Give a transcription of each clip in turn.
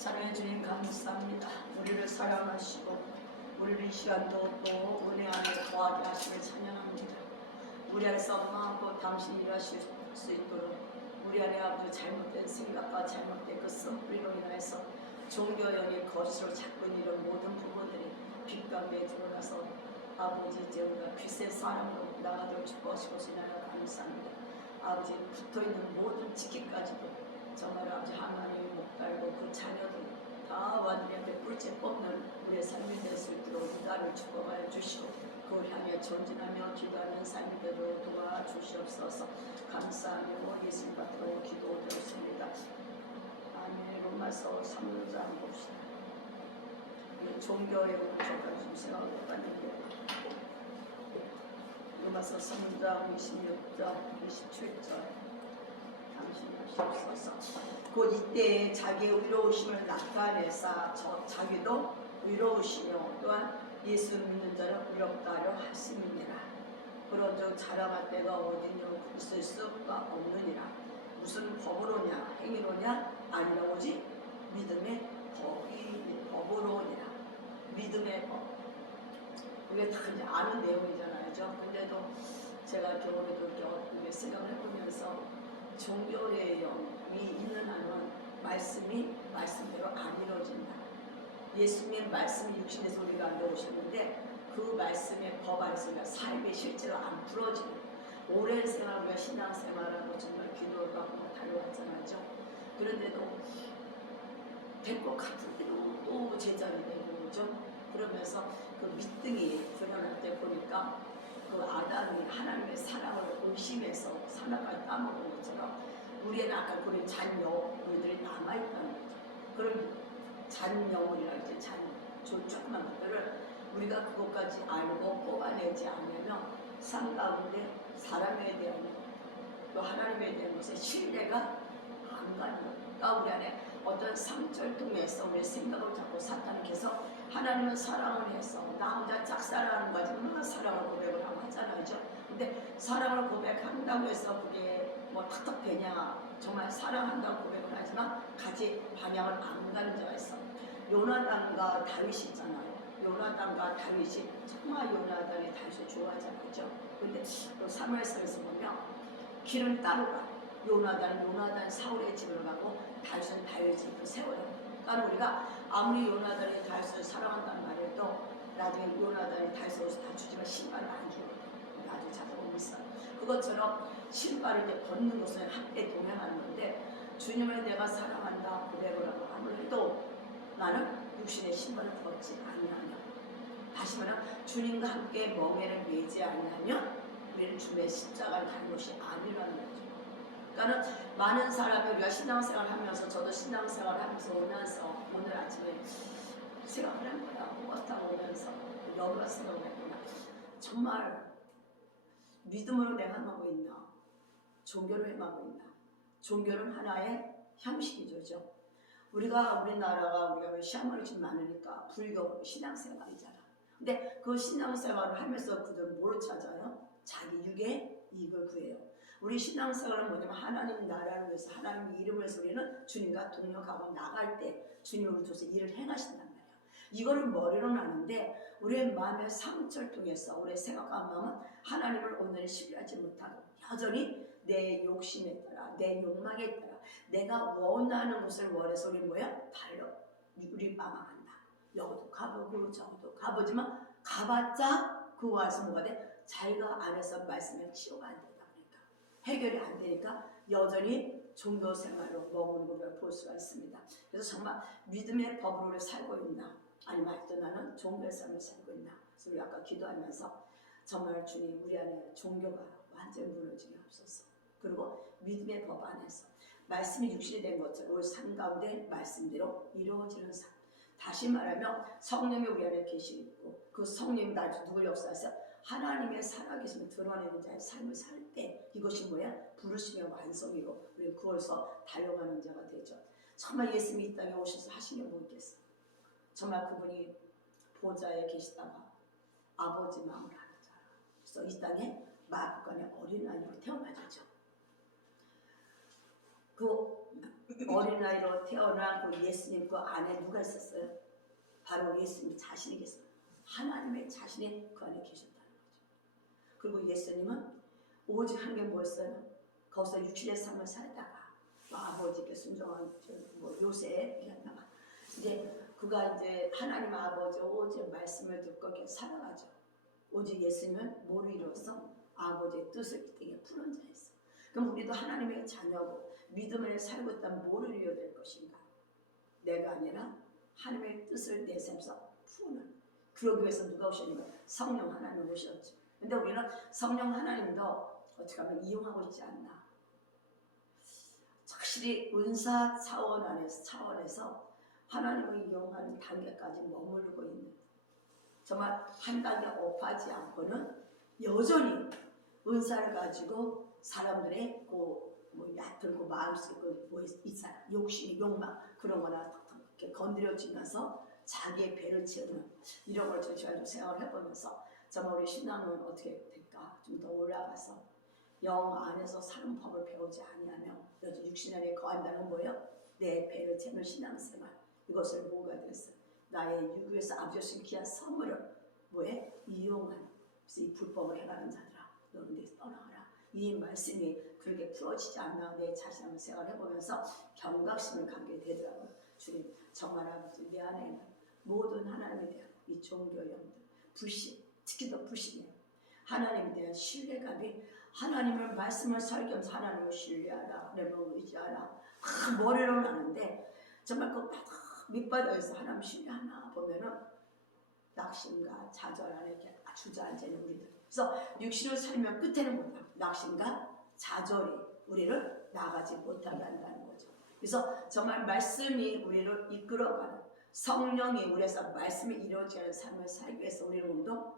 사랑해 주님 감사합니다. 우리를 사랑하시고 우리를 이 시간도 또 은혜 안에 거하게 하심을 찬양합니다. 우리 안에서 엄마하고 당신이 일하실 수 있도록 우리 안에 아버지 잘못된 생각과 잘못된 그 썩불로 인하여서 종교연의 거짓으로 자꾸 이런 모든 부분들이 빛 가운데 들어가서 아버지 이제 우리가 빛의 사람으로 나가도록 축복하시고 인하여 감사합니다. 아버지 붙어있는 모든 직기까지도 정말 아버지 하나님이 못 달고 그 자녀들 다 완전히 뿔째 뽑는 우리의 삶이 될 수 있도록 나를 축복하여 주시고 그걸 향해 전진하며 기도하는 삶이 되도록 도와주시옵소서. 감사하며 예수님 받들어 기도드렸습니다. 아멘. 로마서 3장 봅시다. 종교의 우주가 좀 생각하고 빠지게 로마서 3장 26절 27절 당신이 하시옵소서. 곧 이때에 자기의 의로우심을 나타내사 자기도 의로우시며 또한 예수 믿는 자는 의롭다 하려 하심이니라. 그런즉 자랑할 때가 어디냐 있을 수가 없느니라. 무슨 법으로냐 행위로냐 아니라 오직 믿음의 법으로니라. 믿음의 법. 이게 다 이제 아는 내용이잖아요. 근데도 제가 경험에도 이렇게 생각을 해보면서 종교의 영이 있는 한은 말씀이 말씀대로 안 이루어진다. 예수님의 말씀이 육신에서 우리가 안 오셨는데 그 말씀의 법 안에서 우리가 삶이 실제로 안 풀어지는 오랜 생활 우리가 신앙생활하고 정말 기도를 하고 달려왔잖아요. 그런데도 될 것 같은데도 또 제자리 되고 그죠? 그러면서 그 밑등이 드러날 때 보니까 그 아담이 하나님의 사랑을 의심해서 사나까지 따먹은 것처럼 우리는 아까 그런 잔여물들이 남아있다는 거죠. 그런 잔여물이라 이제 조그만 것들을 우리가 그것까지 알고 뽑아내지 않으면 삶 가운데 사람에 대한 또 하나님에 대한 것에 신뢰가 안 가는 거예요. 그러니까 우리 안에 어떤 상처를 통해서 우리의 생각을 잡고 사탄은 계속 하나님은 사랑을 해서 나 혼자 짝사랑하는 거지만 사랑을 고백을 하고 하잖아요. 근데 사랑을 고백한다고 해서 그게 뭐 탁탁 되냐 정말 사랑한다고 고백을 하지만 같이 방향을 안 가는 자가 있어. 요나단과 다윗이 있잖아요. 요나단과 다윗이 정말 요나단이 다윗을 좋아하잖아요. 근데 또 사무엘서에서 보면 길을 따르라. 요나단은 사울의 집으로 가고 다윗은 다윗의 집을 세워요. 그러니까 우리가 아무리 요나단이 다윗을 사랑한다는 말해도 나중에 요나단이 다윗을 다 주지만 신발을 안 줘요. 나중에 찾아보면 있어요. 그것처럼 신발을 이제 벗는 것은 함께 동행하는 건데 주님을 내가 사랑한다 고백을 하고 아무래도 나는 육신의 신발을 벗지 아니하며 다시 말하면 주님과 함께 멍에를 매지 아니하면 우리는 주님의 십자가를 가는 것이 아니라는 거죠. 그러니까 많은 사람이 우리가 신앙생활을 하면서 저도 신앙생활을 하면서 오면서 오늘 아침에 생각을 한 거야. 왔다 오면서 여기가 생각을 했구나. 정말 믿음으로 내가 행하고 있나? 종교로 행하고 있나? 종교는 하나의 형식이죠. 우리나라가 왜 시험을 좀 많으니까 불교 신앙생활이잖아. 근데 그 신앙생활을 하면서 그들 뭘 찾아요? 자기 육의 이익을 구해요. 우리 신앙생활은 뭐냐면 하나님 나라를 위해서 하나님 이름을 위해서 우리는 주님과 동력하고 나갈 때 주님을 우리 통해서 일을 행하신단 말이에요. 이거를 머리로는 아는데 우리의 마음의 상처를 통해서 우리의 생각과 마음은 하나님을 온전히 신뢰하지 못하고 여전히 내 욕심에 따라 내 욕망에 따라 내가 원하는 것을 원해서 우리 달려 우리 망한다. 여기도 가보고 저기도 가보지만 가봤자 그 와서 뭐가 돼? 자기가 안에서 말씀을 치유가 안 되다 보니까 해결이 안 되니까 여전히 종교 생활로 머무는 것을 볼 수가 있습니다. 그래서 정말 믿음의 법으로 살고 있나 아니면 아직도 나는 종교의 삶을 살고 있나. 그래서 우리 아까 기도하면서 정말 주님 우리 안에 종교가 완전히 무너지게 없어서 그리고 믿음의 법 안에서 말씀이 육신이 된 것처럼 우리 삶 가운데 말씀대로 이루어지는 삶. 다시 말하면 성령이 우리 안에 계시고 그 성령이 나를 누굴 역사해서 하나님의 살아계심을 드러내는 자의 삶을 살 때 이것이 부르심의 완성이고 우리는 그걸서 달려가는 자가 되죠. 정말 예수님이 이 땅에 오셔서 하신 게 뭐 있겠어? 정말 그분이 보좌에 계시다가 아버지 마음을 알았잖아. 그래서 이 땅에 마구간의 어린아이로 태어나셨죠. 그 어린아이로 태어난 그 예수님 그 안에 누가 있었어요? 바로 예수님 자신이 계셨어요. 하나님의 자신이 그 안에 계셨다는 거죠. 그리고 예수님은 오직 한 게 뭐였어요? 거기서 육신의 삶을 살다가 또 아버지께 순종한 요셉 이었다가 이제 그가 이제 하나님 아버지 오직 말씀을 듣고 이렇게 살아가죠. 오직 예수님은 뭐를 이루어서 아버지의 뜻을 이 땅에 푸는 자였어. 그럼 우리도 하나님의 자녀고 믿음을 살고 있다면 뭐를 이루어야 될 것인가? 내가 아니라 하나님의 뜻을 내 삶에서 푸는. 그러기 위해서 누가 오셨는가? 성령 하나님 오셨죠. 근데 우리는 성령 하나님도 어떻게 하면 이용하고 있지 않나. 확실히 은사 차원에서 하나님을 이용하는 단계까지 머무르고 있는, 정말 한 단계 업하지 않고는 여전히 은사를 가지고 사람들의 얕은 마음속에 있어요. 욕심, 욕망 그런 거나 이렇게 건드려지면서 자기의 배를 채우는 이런 걸 제가 좀 생각을 해보면서 정말 우리 신앙은 어떻게 될까? 좀 더 올라가서 영 안에서 사는 법을 배우지 아니하며 여전 육신 안에 거한다는 뭐예요? 내 배를 채우는 신앙생활, 이것을 뭐가 됐어? 나의 유교에서 아버지의 귀한 선물을 뭐에? 이용하는. 그래서 이 불법을 해가는 자들아 너는 내 떠나가라. 이 말씀이 그렇게 풀어지지 않나 내 자신 한번 생각을 해보면서 경각심을 갖게 되더라고요. 주님 정말 아버지 내 안에는 모든 하나님에 대한 이 종교형들 불신, 특히 더 불신이에요. 하나님에 대한 신뢰감이 하나님을 말씀을 살면서 하나님을 신뢰하라, 하나님을 의지하라 머리로는 아는데 정말 그 밑바닥에서 하나님 신뢰하나 보면은 낙심과 좌절 안에 이렇게 주저앉는 우리들. 그래서 육신을 살면 끝에는 뭐냐? 낙심과 좌절이 우리를 나가지 못하게 한다는 거죠. 그래서 정말 말씀이 우리를 이끌어가는, 성령이 우리에서 말씀이 이루어지는 삶을 살기 위해서 우리는 운동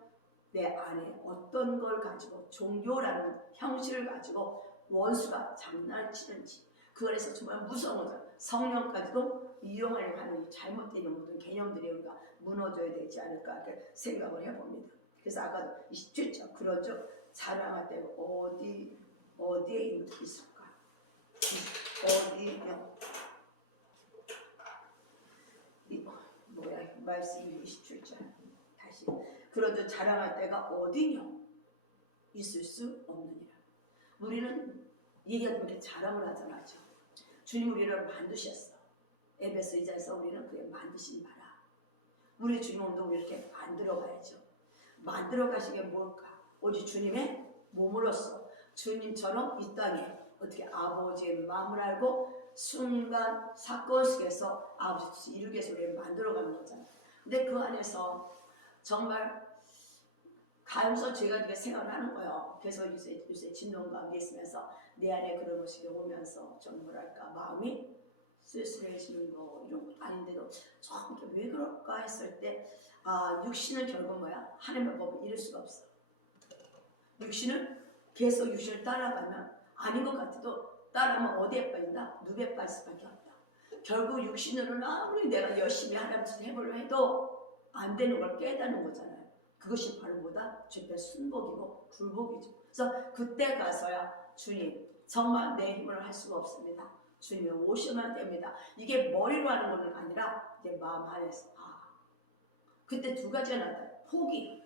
내 안에 어떤 걸 가지고 종교라는 형식을 가지고 원수가 장난치는지 그거에서 정말 무서운 거죠. 성령까지도 이용하려고 하는 이 잘못된 모든 개념들이 우리가 무너져야 되지 않을까 이렇게 생각을 해봅니다. 그래서 아까도 27절 그러죠. 자랑할 때 어디에 있을까? 어디요? 말씀이 27절 다시 그러죠. 자랑할 때가 어디냐? 있을 수 없느니라. 우리는 얘기하면 이렇게 자랑을 하잖아요. 주님 우리를 만드셨어. 에베소 2장에서 우리는 그에 만드신 바라. 우리 주님도 이렇게 만들어 가야죠. 만들어 가신 게 뭘까? 오직 주님의 몸으로서 주님처럼 이 땅에 어떻게 아버지의 마음을 알고 순간 사건 속에서 아버지 뜻을 이루기 위해서 우리를 만들어가는 거잖아요. 근데 그 안에서 정말 가면서 제가 이렇게 생각을 하는 거예요. 그래서 요새 진동감이 있으면서 내 안에 그런 것이 오면서 좀 뭐랄까 마음이 쓸쓸해지는 거 이런 것도 아닌데도 좀 왜 그럴까 했을 때 육신은 결국 뭐야? 하나님의 법을 이룰 수가 없어. 육신은 계속 육신을 따라가면 아닌 것 같아도 따라하면 어디에 빠진다? 늪에 빠질 수밖에 없다. 결국 육신으로는 아무리 내가 열심히 하나님 뜻을 해보려 해도 안 되는 걸 깨닫는 거잖아요. 그것이 바로 뭐다? 주님의 순복이고 굴복이죠. 그래서 그때 가서야 주님 정말 내 힘으로 할 수가 없습니다. 주님이 오셔야 됩니다. 이게 머리로 하는 것은 아니라 이제 마음 안에서 그때 두 가지가 나타나요. 포기,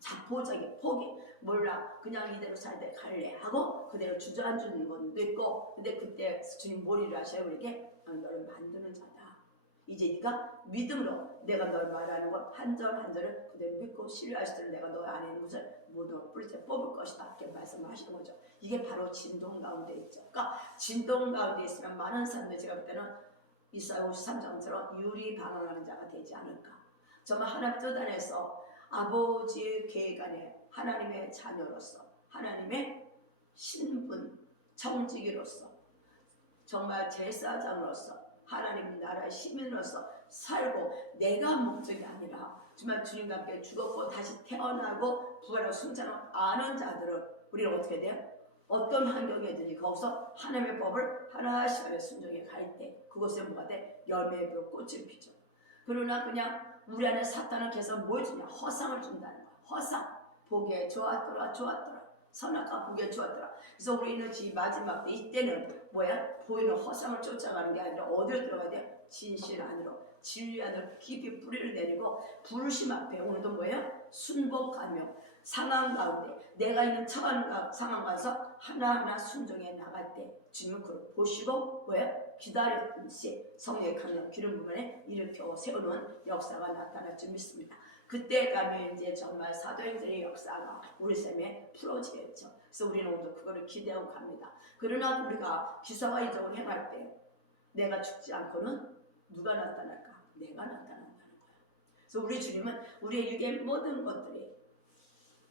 자포자기 포기. 몰라 그냥 이대로 살때 갈래 하고 그대로 주저앉는 것도 있고 근데 그때 주님 머리를 하셔요. 우리에게 너를 만드는 자다. 이제 네가 믿음으로 내가 널 말하는 것 한 절 한 절을 그대로 믿고 신뢰하실 때 내가 너 안에 있는 것을 모두 뿌리째 뽑을 것이다. 이렇게 말씀하시는 거죠. 이게 바로 진동 가운데 있죠. 그러니까 진동 가운데 있으면 많은 사람들이 제가 볼 때는 이사야 53장처럼 유리방황하는 자가 되지 않을까. 정말 하나님 뜻 안에서 아버지의 계획 안에 하나님의 자녀로서 하나님의 신분 청지기로서 정말 제사장으로서 하나님 나라의 시민으로서 살고 내가 목적이 아니라 정말 주님과 함께 죽었고 다시 태어나고 부활하고 승천을 아는 자들은 우리는 어떻게 돼요? 어떤 환경이든지 거기서 하나님의 법을 하나씩 하나 순종해 갈 때 그것에 뭐가 돼? 열매의 벼 꽃을 피죠. 그러나 그냥 우리 안에 사탄은 계속 뭘 주냐? 허상을 준다는 거야. 허상. 보기에 좋았더라. 선악과 보기에 좋았더라. 그래서 우리는 이 마지막 때 이때는 뭐야? 보이는 허상을 쫓아가는 게 아니라 어디로 들어가야 돼? 진실 안으로, 진리 안으로 깊이 뿌리를 내리고 부르심 앞에 오늘도 뭐예요? 순복하며 상황 가운데 내가 있는 상황 가서 하나하나 순종해 나갈 때 주님은 그걸 보시고 뭐예요? 기다렸듯이 성령의 강력 기름 부분에 일으켜 세우는 역사가 나타날 줄 믿습니다. 그때 가면 이제 정말 사도행전의 역사가 우리 삶에 풀어지겠죠. 그래서 우리는 오늘 그거를 기대하고 갑니다. 그러나 우리가 기사와 이적을 행할 때 내가 죽지 않고는 누가 나타날까? 내가 나타난다는 거야. 그래서 우리 주님은 우리의 육의 모든 것들이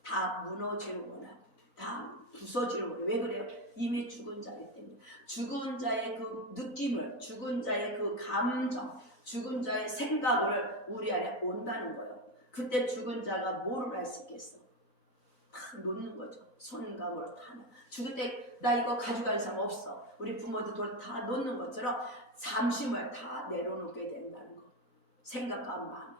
다 무너지는 거나 다 부서지는 거예요. 왜 그래요? 이미 죽은 자이기 때문에. 죽은 자의 그 느낌을, 죽은 자의 그 감정, 죽은 자의 생각을 우리 안에 온다는 거예요. 그때 죽은 자가 뭐를 할 수 있겠어? 다 놓는 거죠. 손과 뭘 다. 죽을 때 나 이거 가져갈 사람 없어. 우리 부모들 돈 다 놓는 것처럼 잠시 뭐야 다 내려놓게 된다는 거. 생각과 마음.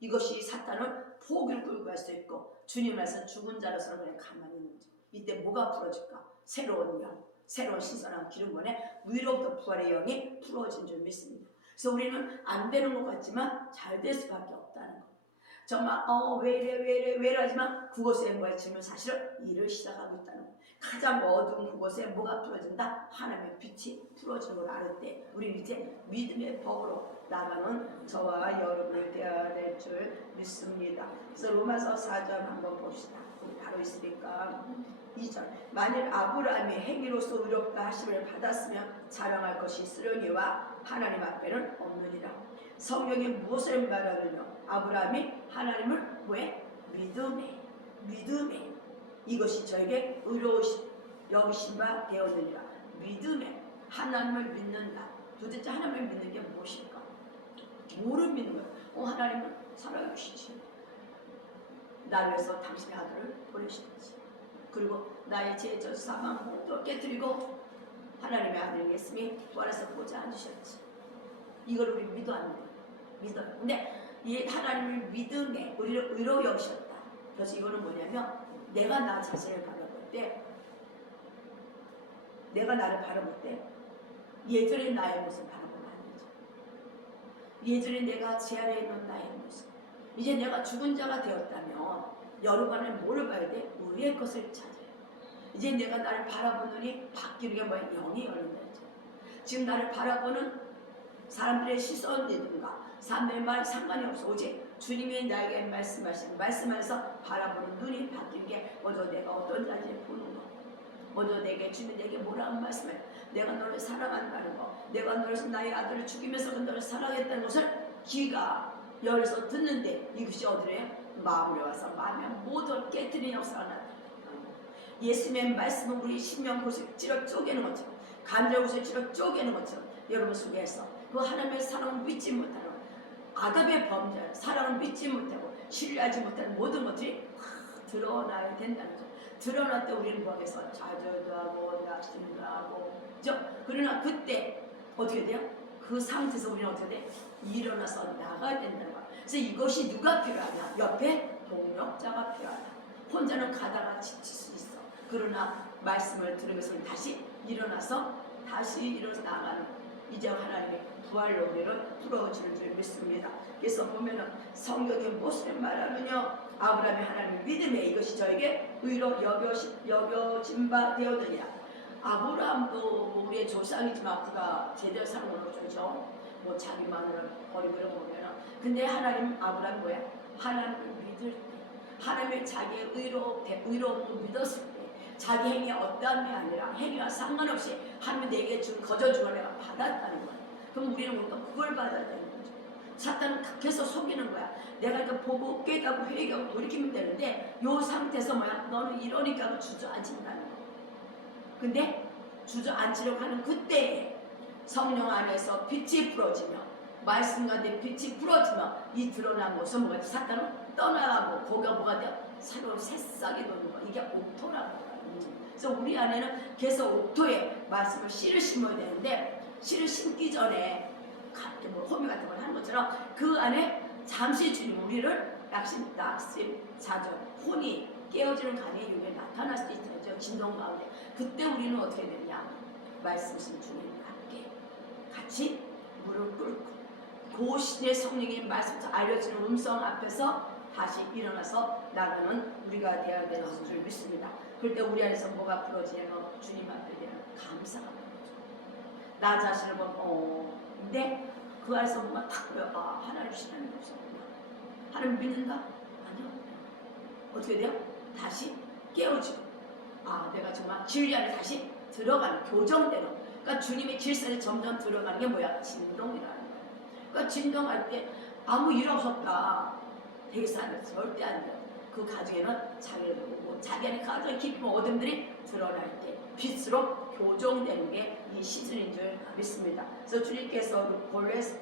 이것이 사탄은 포기를 끌고 갈 수 있고 주님께서 죽은 자로서는 그냥 가만히 있는 거죠. 이때 뭐가 풀어질까? 새로운 영, 새로운 신선한 기름번에 위로부터 부활의 영이 풀어진 줄 믿습니다. 그래서 우리는 안 되는 것 같지만 잘 될 수밖에 없다는 거. 정말 왜 이래 하지만 그곳에 뭐야 지금 사실은 일을 시작하고 있다는 거. 가장 어두운 그곳에 뭐가 풀어진다? 하나님의 빛이 풀어지는 걸 알 때 우리는 이제 믿음의 법으로 나가는 저와 여러분이 되어야 될 줄 믿습니다. 그래서 로마서 4장 한번 봅시다. 우리 바로 있으니까 2절. 만일 아브라함이 행위로서 의롭다 하심을 받았으면 자랑할 것이 있으려니와 하나님 앞에는 없느니라. 성경이 무엇을 말하느냐? 아브라함이 하나님을 왜? 믿음에 이것이 저에게 의로우신 여기신 바 되었느니라. 믿음에 하나님을 믿는다. 도대체 하나님을 믿는 게 무엇일까? 뭐를 믿는 거야? 하나님은 살아계시지. 나를 위해서 당신의 아들을 보내시든지 그리고 나의 죄저 사망 모두 깨뜨리고 하나님의 아들 예수님이 부활해서 보좌 앉으셨지. 이걸 우리 믿어 안 믿어요. 근데 이 하나님을 믿음에 우리를 의로 여기셨다. 그래서 이거는 뭐냐면 내가 나 자신을 바라볼 때 내가 나를 바라볼 때 예전의 나의 모습을 바라보면 안 되죠. 예전에 내가 제 안에 있는 나의 모습 이제 내가 죽은 자가 되었다면 여러분은 뭐를 봐야 돼? 의의 것을 찾아요. 이제 내가 나를 바라보는 눈이 바뀌는 게 뭐야? 영이 열린다죠. 지금 나를 바라보는 사람들의 시선이든가 사람들의 말 상관이 없어. 오직 주님이 나에게 말씀하셔서 바라보는 눈이 바뀌는 게 먼저 내가 어떤 자인지 보는 거. 먼저 내게 주님이 내게 뭐라고 말씀해. 내가 너를 사랑한다는 거. 내가 너를 나의 아들을 죽이면서 너를 사랑했다는 것을 귀가 열어서 듣는데 이것이 어디래요? 마음에 와서 마음에 모든 깨뜨린 역사가 나타나요. 예수님의 말씀은 우리 신명곳을 찔러 쪼개는 것처럼 간절곳을 찔러 쪼개는 것처럼 여러분 속에서 그 하나님의 사랑을 믿지 못하는 아답의 범죄 사랑을 믿지 못하고 신뢰하지 못하는 모든 것들이 드러나야 된다는 거죠. 드러날 때 우리는 거기서 좌절도 하고 낙심도 하고 그죠? 그러나 그때 어떻게 돼요? 그 상태에서 우리는 어떻게 돼? 일어나서 나가야 된다는 거야. 그래서 이것이 누가 필요하냐? 옆에 동력자가 필요하다. 혼자는 가다가 지칠 수 있어. 그러나 말씀을 들으면서 다시 일어나서 나가는 이제 하나님의 부활로 우리를 풀어줄 줄 믿습니다. 그래서 보면은 성경이 무엇을 말하느냐? 아브라함이 하나님의 믿음에 이것이 저에게 의로 여겨진 바 되었느니라. 아브라함도 우리의 조상이지만 그가 제대로 사는 건 없죠. 뭐 자기 마누라를 버리고 이런 거 보면은. 근데 하나님 아브라함 뭐야? 하나님을 믿을 때, 하나님의 자기의 의로움을 믿었을 때, 자기 행위 어떠함이 아니라 행위와 상관없이 하나님이 내게 거저주어 내가 받았다는 거야. 그럼 우리는 우리가 그걸 받아야 되는 거죠. 사탄은 계속 속이는 거야. 내가 이거 보고 깨닫고 회개하고 돌이키면 되는데 요 상태에서 뭐야? 너는 이러니까 주저앉힌다는 거야. 근데 주저앉히려고 하는 그때에 성령 안에서 빛이 풀어지며 말씀 가운데 빛이 풀어지며 이 드러난 것은 뭐가 돼? 사탄은 떠나가고 거기가 뭐가 돼요? 새로운 새싹이 도는 거야. 이게 옥토라고 해요. 그래서 우리 안에는 계속 옥토에 말씀을 씨를 심어야 되는데 씨를 심기 전에 뭐 호미 같은 걸 하는 것처럼 그 안에 잠시 주님 우리를 낙심, 자절, 혼이 깨어지는 간의 유에 나타날 수도 있죠. 진동 가운데. 그때 우리는 어떻게 되냐? 말씀하신 주님과 함께 같이 무릎 꿇고 그 신의 성령의 말씀에서 알려주는 음성 앞에서 다시 일어나서 나가는 우리가 되어야 되는 줄 믿습니다. 그럴 때 우리 안에서 뭐가 풀어지냐면 주님 앞에 대한 감사가 풀어져요. 나 자신을 보면 근데 그 안에서 뭔가 탁 보여. 아, 하나님 신앙이 없었구나. 하나님 믿는다? 아니요. 어떻게 돼요? 다시 깨어지고 아, 내가 정말 진리 안에 다시 들어가는, 교정되는, 그러니까 주님의 질서에 점점 들어가는 게 뭐야? 진동이라는 거야. 그러니까 진동할 때 아무 일 없었다. 되게 사는 절대 안 돼요. 그 가정에는 자기를 보고 자기 안에 가장 깊은 어둠들이 드러날 때 빛으로 교정되는 게 이 시즌인 줄 믿습니다. 그래서 주님께서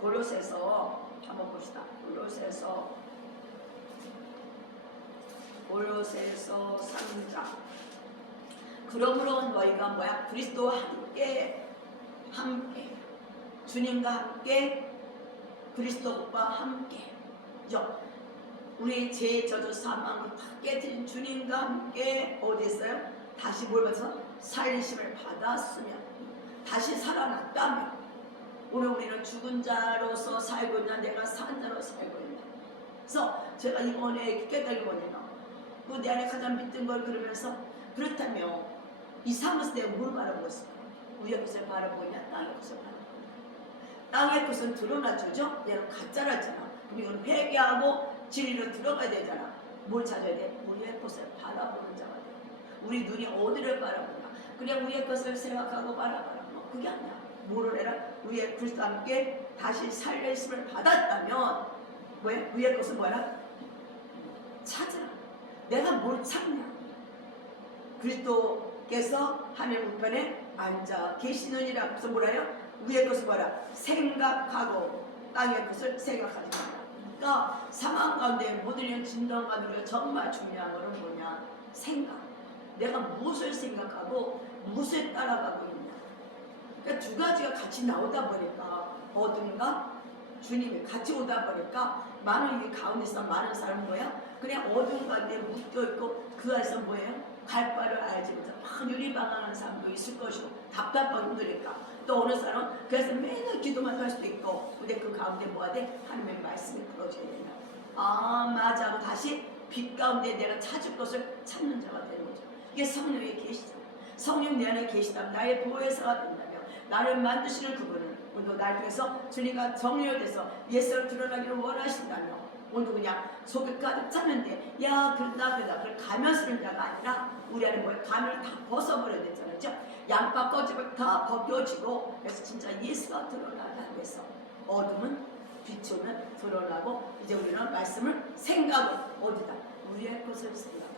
골로새서 한번 봅시다. 골로새서 3장. 그러므로 너희가 뭐야? 그리스도와 함께 주님과 함께 그리스도와 함께죠. 우리 죄 저주 사망을 다 깨뜨린 주님과 함께 어디 있어요? 다시 뭘 받아서 살리심을 받았으면 다시 살아났다면 오늘 우리는 죽은 자로서 살고 있나 내가 산 자로 살고 있나. 그래서 제가 이번에 깨달은 뭐냐면 그 내 안에 가장 믿던 걸 그러면서 그렇다면 이 삶에서 내가 뭘 바라보고 있을까? 위의 것을 바라보고 있냐? 땅의 것을 바라보고 있냐? 땅의 것은 드러나주죠? 얘는 가짜라잖아. 그럼 이건 회개하고 진리로 들어가야 되잖아. 뭘 찾아야 돼? 우리의 것을 바라보는 자가 돼. 우리 눈이 어디를 바라보나? 그냥 우리의 것을 생각하고 바라봐라. 그게 아니야. 뭐를 해라? 위에 그리스도와 함께 다시 살리심을 받았다면 뭐야? 위의 것은 뭐라? 찾으라. 내가 뭘 찾냐? 그리스도께서 하늘 우편에 앉아 계시느니라. 그래서 뭐라요? 위의 것을 뭐라? 생각하고 땅의 것을 생각하지 마라. 그러니까 상황 가운데 모든 이런 진동 가운데 우리가 정말 중요한 것은 뭐냐? 생각. 내가 무엇을 생각하고 무엇을 따라가고 있냐. 그러니까 두 가지가 같이 나오다 보니까 어둠과 주님이 같이 오다 보니까 많은 이 가운데서 많은 사람은 뭐야? 그냥 어둠 가운데 묶여있고 그 안에서 뭐예요? 갈 바를 알지 못하고 막 유리방황하는 사람도 있을 것이고 답답하고 힘드니까 또 어느 사람은 그래서 맨날 기도만 할 수도 있고 근데 그 가운데 뭐가 돼? 하나님의 말씀이 풀어져야 된다. 아 맞아. 다시 빛 가운데 내가 찾을 것을 찾는 자가 되는 거죠. 이게 성령의 계시죠. 성령 내 안에 계시다면 나의 보혜사가 된다면 나를 만드시는 그분은 오늘도 날 통해서 주님과 정렬돼서 예수를 드러나기를 원하신다면 오늘도 그냥 속에 가득 찼는데 야 그러다 그걸 가면 쓰는 자가 아니라 우리 안에 뭐야? 가면을 다 벗어버려야 되잖아요. 양파 꺼지고 다 벗겨지고 그래서 진짜 예수가 드러나기 위해서 어둠은 빛이 오면 드러나고 이제 우리는 말씀을 생각을 어디다? 우리의 것을 생각하고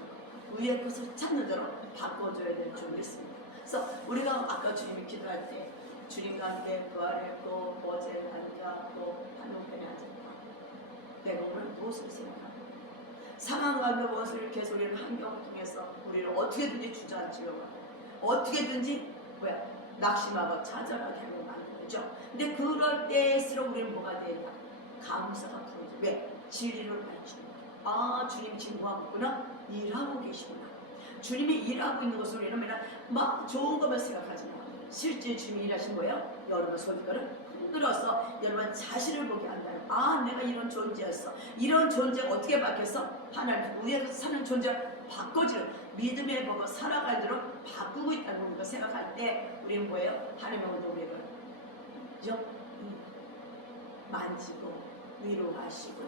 우리의 것을 찾는 대로 바꿔줘야 될 줄 믿습니다. 그래서 우리가 아까 주님이 기도할 때 주님과 함께 그 아래 또 어제 앉아 또 한동편에 앉았다. 내가 오늘 무엇을 생각하고 상황 가운데 무엇을 계속 우리는 환경을 통해서 우리를 어떻게든지 주저앉히려고 하고 어떻게든지 뭐야 낙심하고 좌절하게 하는 거죠. 근데 그럴 때일수록 우리는 뭐가 되냐? 감사가 풀어져. 왜? 진리를 알죠. 아 주님이 지금 뭐하고 있구나? 일하고 계시구나. 주님이 일하고 있는 것을 우리는 맨날 막 좋은 것만 생각하지 마. 실제 주님이 일하신 거예요. 여러분 손들을 흔들어서 여러분 자신을 보게 한다는. 아 내가 이런 존재였어. 이런 존재가 어떻게 바뀌었어? 하나님 위에서 사는 존재를 바꿔주는 믿음의 법을 살아가도록 바꾸고 있다는 걸 생각할 때 우리는 뭐예요? 하나님의 우리를 그죠? 만지고 위로하시고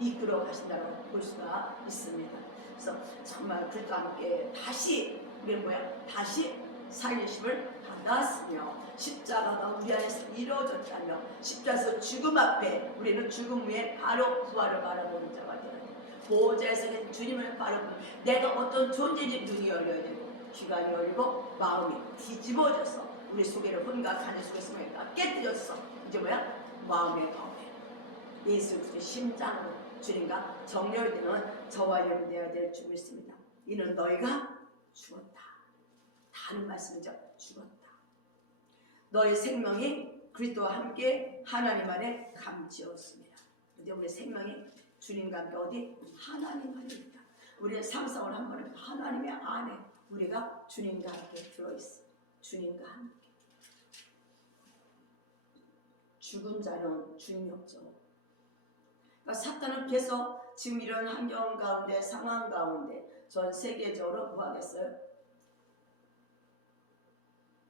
이끌어 가신다고 볼 수가 있습니다. 그래서 정말 그리스도와 함께 다시 우리는 뭐야? 다시 살리심을 받았으며 십자가가 우리 안에서 이루어졌다며 십자가에서 죽음 앞에 우리는 죽음 위에 바로 부활을 바라보는 자가 되어야 돼. 보호자에서 주님을 바라보는 내가 어떤 존재인지 눈이 열려야 되고 귀가 열리고 마음이 뒤집어져서 우리 속에는 혼과 간의 속에서 깨뜨렸어. 이제 뭐야? 마음의 가운데 예수 그리스도의 심장으로 주님과 정렬되는 저와 여러분 되어야 될 줄 믿습니다. 이는 너희가 죽었다. 다른 말씀이죠. 죽었다. 너희 생명이 그리스도와 함께 하나님 안에 감지었습니다. 근데 우리 생명이 주님과 함께 어디? 하나님 안에 있다. 우리의 상상을 한번 하나님의 안에 우리가 주님과 함께 들어있어. 주님과 함께. 죽은 자는 주님이 없죠. 그러니까 사탄은 계속 지금 이런 환경 가운데, 상황 가운데 전 세계적으로 뭐 하겠어요?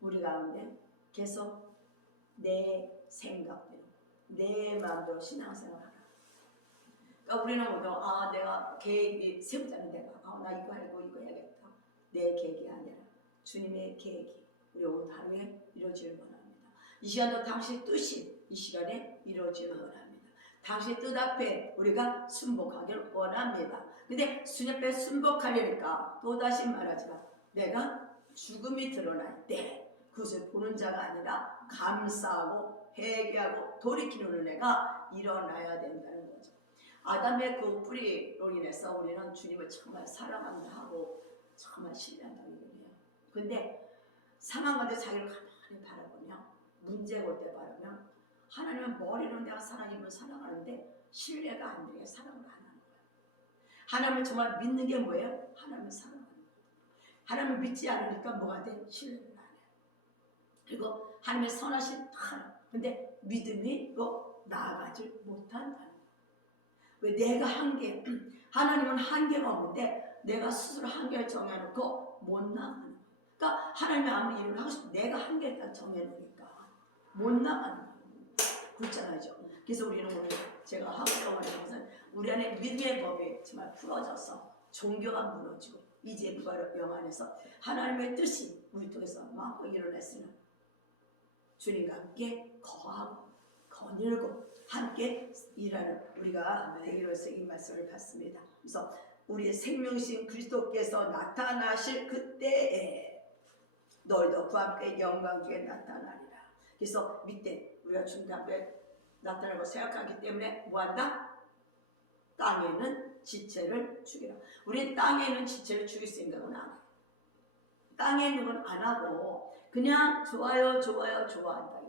우리 가운데 계속 내 생각대로, 내 마음대로 신앙생활을 하라. 그러니까 우리는 뭐죠? 내가 계획이 세우자는 내가 나 이거 하고 이거 해야겠다. 내 계획이 아니라 주님의 계획이 우리 오늘 하루에 이루어지길 원합니다. 이 시간도 당신의 뜻이 이 시간에 이루어지길 원합니다. 당신의 뜻 앞에 우리가 순복하길 원합니다. 근데 주님 앞에 순복하려니까 또다시 말하지만 내가 죽음이 드러날 때 그것을 보는 자가 아니라 감사하고 회개하고 돌이키는 은혜가 일어나야 된다는 거죠. 아담의 그 뿌리로 인해서 우리는 주님을 정말 사랑한다 하고 정말 신뢰한다고 얘기해요. 근데 상황 가운데 자기를 가만히 바라보면 문제가 올 때 바라보면 하나님은 머리로는 내가 사랑이면 사랑하는데 신뢰가 안 되게 사랑을 안 하는 거예요. 하나님을 정말 믿는 게 뭐예요? 하나님을 사랑하는 거예요. 하나님을 믿지 않으니까 뭐가 돼? 신뢰를 안 해요. 그리고 하나님의 선하신 하나님. 근데 믿음이 또 나아가지 못한다는 거예요. 왜 내가 한계, 하나님은 한계가 없는데 내가 스스로 한계를 정해놓고 못 나가는 거예요. 그러니까 하나님이 아무리 일을 하고 싶으면 내가 한계를 딱 정해놓으니까 못 나가는 거예요. 그렇잖아요. 그래서 우리는 오늘 제가 하고 싶다고 하는 것은 우리 안에 믿음의 법이 정말 풀어져서 종교가 무너지고 이제 부활 안에서 하나님의 뜻이 우리 통해서 마음껏 일어났으면 주님과 함께 거하고 거닐고 함께 일하는 우리가 되기로서 이 말씀을 받습니다. 그래서 우리의 생명이신 그리스도께서 나타나실 그때에 너희도 그 함께 영광 중에 나타나리라. 그래서 밑에 우리가 주님 앞에 나타나고 생각하기 때문에 뭐한다? 땅에는 지체를 죽이라. 우리 땅에 있는 지체를 죽일 생각은 안 해요. 땅에 있는 건 안 하고 그냥 좋아요 좋아한다.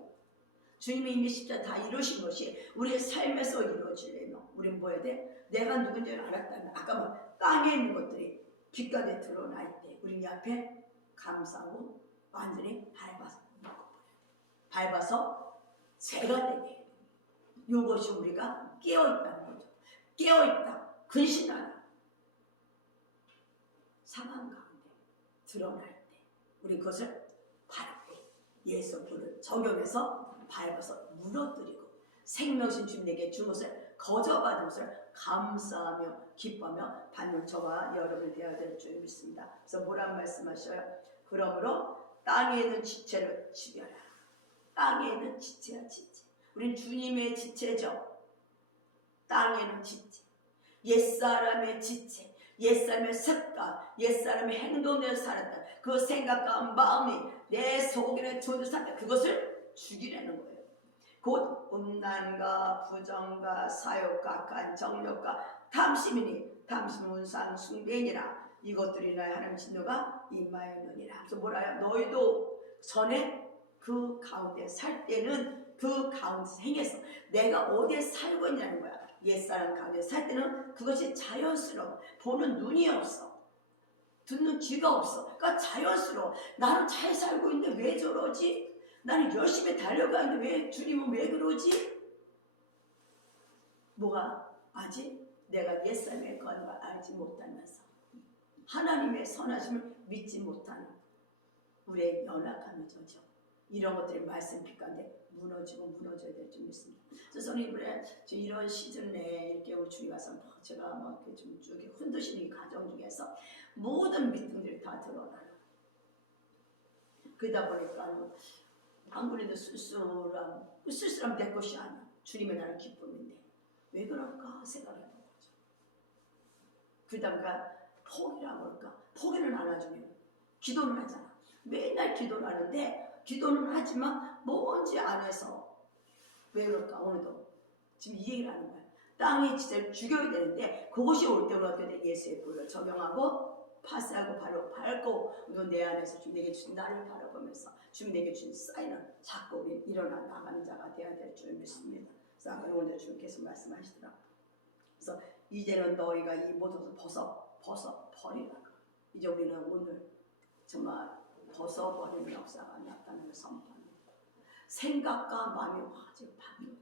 주님이 이미 십자가 다 이루신 것이 우리의 삶에서 이루어지려면 우리는 뭐 해야 돼? 내가 누군지를 알았다면 아까 뭐 땅에 있는 것들이 빛까지 드러날 때 우리 이 앞에 감사하고 완전히 밟아서 죄가 되게 이것이 우리가 깨어있다는 거죠. 깨어있다, 근신하다. 상황 가운데 드러날 때 우리 그것을 밟고 예수 불을 적용해서 밟아서 무너뜨리고 생명신 주님에게 준 것을 거저받은 것을 감사하며 기뻐하며 받는 저와 여러분이 되어야 될 줄 믿습니다. 그래서 뭐란 말씀하셔요? 그러므로 땅에 있는 지체를 죽여라. 땅에 있는 지체야 지체. 우린 주님의 지체죠. 땅에 있는 지체. 옛사람의 지체. 옛사람의 습관, 옛사람의 행동대로 살았다. 그 생각과 마음이 내 속에 존재 상태 그것을 죽이려는 거예요. 곧 음란과 부정과 사욕과 간정욕과 탐심이니 탐심은 운상 숭배이니라. 이것들이 나의 하나님 진노가 임하였느니라. 그래서 뭐라요? 너희도 전에 그 가운데 살 때는 그 가운데 행해서 내가 어디에 살고 있냐는 거야. 옛사람 가운데 살 때는 그것이 자연스러워. 보는 눈이 없어. 듣는 귀가 없어. 그러니까 자연스러워. 나는 잘 살고 있는데 왜 저러지? 나는 열심히 달려가는데 왜 주님은 왜 그러지? 뭐가? 아직 내가 옛사람의 건을 알지 못하면서 하나님의 선하심을 믿지 못하는 우리의 연약함이 저죠. 이런 것들이 말씀 빛가운데 무너져야 될 줄 믿습니다. 그래서 저는 이번에 이런 시즌 내에 이렇게 우리 주님 와서 제가 막 이렇게 좀 쭉 흔드시는 이 과정 중에서 모든 믿음들이 다 드러나요. 그러다 보니까 한국인도 쓸쓸함 내 것이 아니야. 주님의 나를 기쁨인데 왜 그럴까 생각해본 거죠. 그러다 보니까 포기라고 할까? 포기는 안 하죠. 기도는 하잖아. 맨날 기도를 하는데 기도는 하지만 뭔지 안에서 왜 그럴까? 오늘도 지금 이 얘기를 하는 거야. 땅의 지체를 죽여야 되는데 그것이 올 때는 어떻게 돼? 예수의 불을 적용하고 파스하고 바로 밟고 내 안에서 주님에게 주신 나를 바라보면서 주님에게 주신 사인을 자꾸 우리 일어나 나가는 자가 되어야 될 줄 믿습니다. 그래서 아까 오늘 주님께서 말씀하시더라. 그래서 이제는 너희가 이 모든 것을 벗어버리라. 이제 우리는 오늘 정말 벗어버리는 역사가 나타나는 선포합니다. 생각과 마음이 화제 바뀌어져.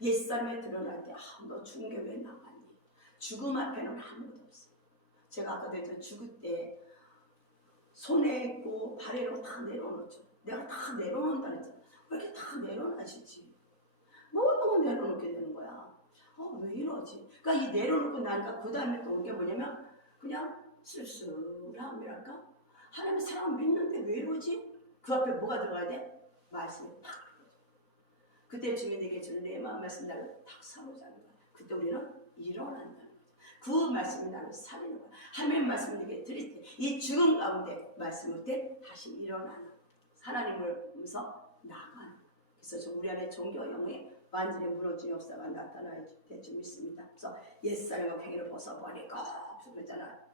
옛사람에 드러날 때 너 죽은 게 왜 나갔니? 죽음 앞에는 아무것도 없어. 제가 아까도 했죠. 죽을 때 손에 있고 발에로 다 내려놓죠. 내가 다 내려놓는다 했잖아. 왜 이렇게 다 내려놔지지? 뭐 내려놓게 되는 거야. 왜 이러지? 그러니까 이 내려놓고 나니까 그 다음에 또 온 게 뭐냐면 그냥 쓸쓸함이랄까? 하나님 사람 믿는데 왜 이러지? 그 앞에 뭐가 들어가야 돼? 말씀이 팍 들어가죠. 그때 주민에게 주는 내 마음 말씀 나를 탁 사로잡는 거야. 그때 우리는 일어난다는 거죠. 그 말씀이 나를 살리는 거야. 하나님 말씀을 내게 드릴 때 이 죽음 가운데 말씀을 때 다시 일어나는 하나님을 보면서 나가는. 그래서 우리 안에 종교 영에 완전히 무너진 역사가 나타나야 될 줄 믿습니다. 그래서 옛사람의 팽이를 벗어버리고 그러잖아.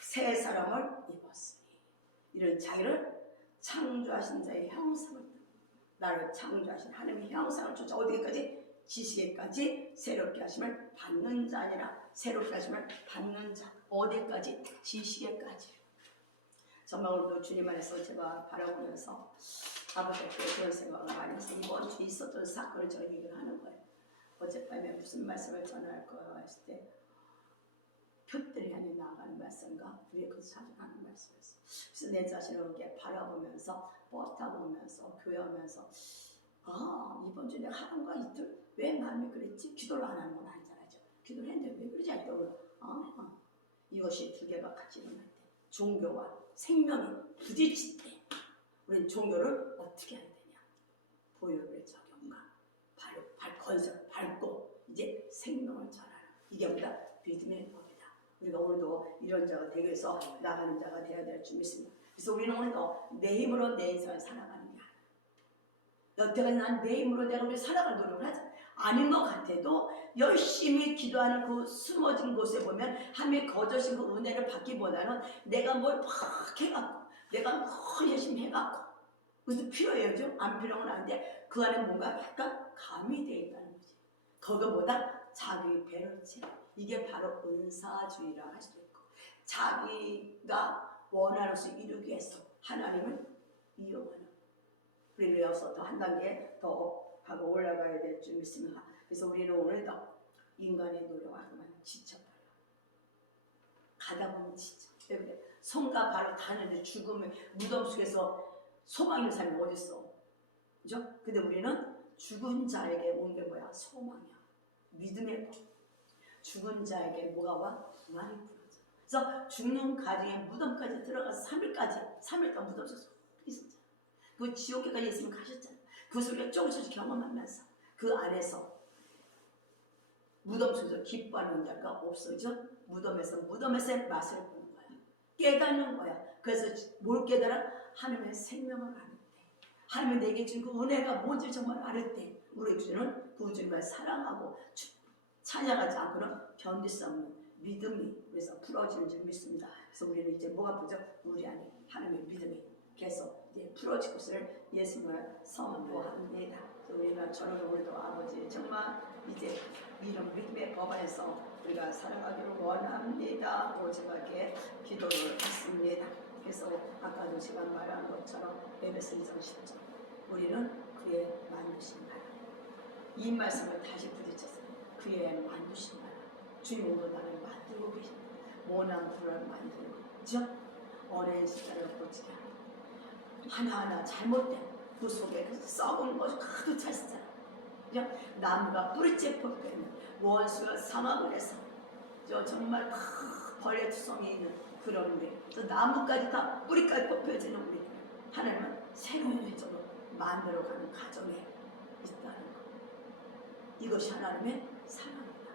새 사람을 입었으니 이런 자기를 창조하신 자의 형상을 나를 창조하신 하나님의 형상을 쫓아 어디까지? 지식에까지 새롭게 하심을 받는 자 아니라 새롭게 하심을 받는 자. 어디까지? 지식에까지. 정말 오늘도 주님 안에서 제가 바라보면서 아버지께 그런 생각을 많이 해서 이번 주에 있었던 사건을 저는 얘기를 하는 거예요. 어젯밤에 무슨 말씀을 전할 거야 했을 때 표들이 향해 나아가는 말씀과 위에 그 자주하는 말씀이었어요. 그래서 내 자신을 이렇게 바라보면서 버스 타고 오면서 교회하면서 이번 주에 내가 하루가 이틀 왜 마음이 그랬지? 기도를 안 하는 건 아니잖아요. 기도를 했는데 왜 그러지? 이것이 두 개가 같이 일어날 때 종교와 생명이 부딪힐 때 우리는 종교를 어떻게 해야 되냐? 보혈의 적용과 건설 밟고 이제 생명을 전하는 이게 우리가 믿음의 법이다. 우리가 오늘도 이런 자가 되기 위해서 나가는 자가 되어야 될 줄 믿습니다. 그래서 우리는 오늘도 내 힘으로 내 인생을 살아가는 게 아니야. 여태까지 난 내 힘으로 내가 우리 살아갈 노력을 하지 아닌 것 같아도 열심히 기도하는 그 숨어진 곳에 보면 하나님의 거저신 그 은혜를 받기보다는 내가 뭘 막 해갖고 내가 뭘 열심히 해갖고 그것도 필요해요. 안 필요한 건 아닌데 그 안에 뭔가 약간 가미되어 있다는 거지. 그거보다 자기 배를 채 이게 바로 은사주의라고 할 수도 있고 자기가 원하는 것을 이루기 위해서 하나님을 이용하는 우리를 여기서 더 한 단계 더 하고 올라가야 될 줄 믿습니다. 그래서 우리는 오늘도 인간의 노력하고만 지쳐버려. 가다 보면 지쳐. 왜 그래? 손과 발을 다는데 죽음의 무덤 속에서 소망 있는 사람이 어디 있어? 그죠? 근데 우리는 죽은 자에게 온 게 뭐야? 소망이야. 믿음의 법. 죽은 자에게 뭐가 와? 많이 부러져. 그래서 죽는 가정에 무덤까지 들어가서 3일 동안 무덤 속에서 있었잖아. 그 지옥에까지 있으면 가셨잖아. 그 소리가 조금씩 경험하면서 그 안에서 무덤 속에서 기뻐하는 자가 없어져. 무덤에서의 맛을 보는 거야. 깨닫는 거야. 그래서 뭘 깨달아? 하나님의 생명을 아는 때, 하나님이 내게 준 그 은혜가 뭔지 정말 아는 때 우리 주는 그 주님을 사랑하고 찬양하지 않고는 견딜 수 없는 믿음이 그래서 풀어지는 줄 믿습니다. 그래서 우리는 이제 뭐가 보죠? 우리 안에 하나님의 믿음이 계속 이제 풀어질 것을 예수님을 선포합니다. 우리가 저는 오늘도 아버지 정말 이제 이런 믿음의 법 안에서 우리가 살아가기를 원합니다. 오직하게 기도를 했습니다. 그래서 아까도 제가 말한 것처럼 에베소 2장 10절 우리는 그의 만드신 나라 이 말씀을 다시 부딪혀서 그의 만드신 나라 주님도 나를 만들고 계십니다. 모난 불을 만들고 그죠? 어린 십자를 고치게 하고 하나하나 잘못된 그 속에 썩은 것이 가득 찼잖아. 그죠? 나무가 뿌리째 뽑혀있는 원수가 상함을 해서 정말 벌레투성이 있는 그런 우리 또 나무까지 다 뿌리까지 뽑혀지는 우리 하나님은 새로운 일적으로 만들어가는 과정에 있다는 것. 이것이 하나님의 사랑입니다.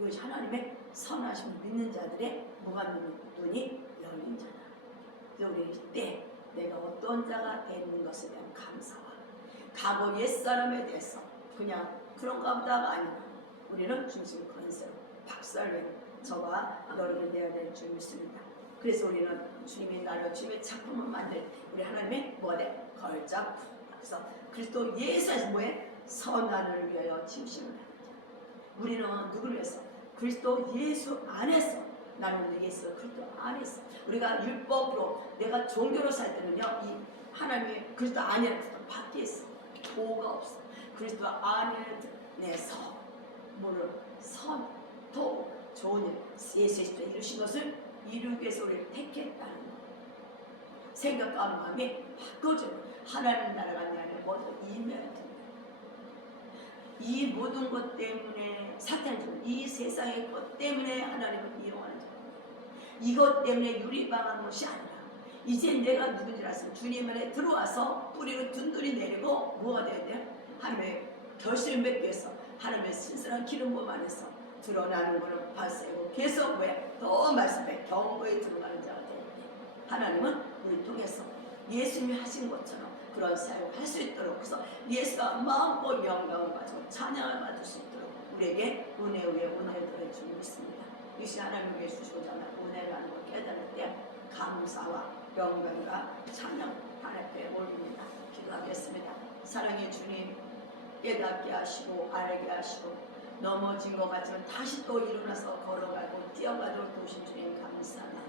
이것이 하나님의 선하심을 믿는 자들의 무관한 눈이 열린 자다. 그래서 우리 이때 내가 어떤 자가 되는 것에 대한 감사와 과거 옛사람에 대해서 그냥 그런가 보다가 아니라 우리는 중심 건설 박살내는 저와 여러분이 되어야 될 줄 믿습니다. 그래서 우리는 주님의 나라 주님의 작품을 만들 때 우리 하나님의 뭐래? 걸작품. 그래서 그리스도 예수에서 뭐해? 선한을 위하여 짐심을 하는 자. 우리는 누구를 위해서? 그리스도 예수 안에서 나는 오늘 예수 그리스도 안에서 안에서 우리가 율법으로 내가 종교로 살 때는요 이 하나님의 그리스도 안에 밖에 있어. 도가 없어. 그리스도 안에서 뭐를 선도 좋은 일 예수 그리스도 이루신 것을 이루기 위해서 우리를 택했다는 거. 생각과 마음이 바꿔줘요. 하나님 나라가 내 안에 모두 임해야 됩니다. 이 모든 것 때문에 사탄이 주는 이 세상의 것 때문에 하나님을 이용하는 자. 이것 때문에 유리방한 것이 아니라 이제 내가 누군지 알았으면 주님 안에 들어와서 뿌리로 둔둔히 내리고 뭐가 돼야 돼요? 하나님의 결실을 맺기 위해서 하나님의 신선한 기름 부음 안에서 드러나는 것을 발세고 계속 왜? 더 말씀에 경고에 들어가는 자가 돼야 돼요. 하나님은 우리 통해서 예수님이 하신 것처럼 그런 사역을 할 수 있도록 그래서 예수가 마음껏 영광을 가지고 찬양을 받을 수 있도록 우리에게 은혜 위에 은혜를 더해주고 있습니다. 이것이 하나님에게 주시고자 하는 은혜라는 걸 깨달을 때 감사와 영광과 찬양 하나님께 올립니다. 기도하겠습니다. 사랑의 주님 깨닫게 하시고 알게 하시고 넘어진 것 같지만 다시 또 일어나서 걸어가고 뛰어가도록 도우신 주님 감사합니다.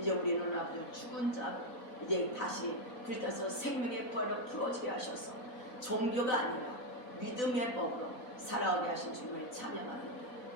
이제 우리는 아버지 죽은 자 이제 다시 그리스도서 생명의 부활로 풀어지게 하셔서 종교가 아니라 믿음의 법으로 살아가게 하신 주님을 찬양합니다.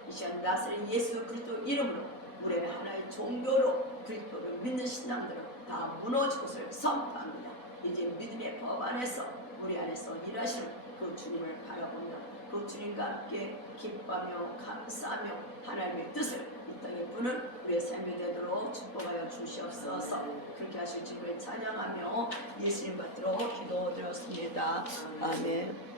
이 시간 나사렛 예수 그리스도 이름으로 우리의 하나의 종교로 그리스도를 믿는 신앙들은 다 무너질 것을 선포합니다. 이제 믿음의 법 안에서 우리 안에서 일하시는 그 주님을 바라보며 그 주님과 함께 기뻐하며 감사하며 하나님의 뜻을 이 땅에 부는 우리의 삶이 되도록 축복하여 주시옵소서. 그렇게 하실 주님을 찬양하며 예수님 받들어 기도드렸습니다. 아멘.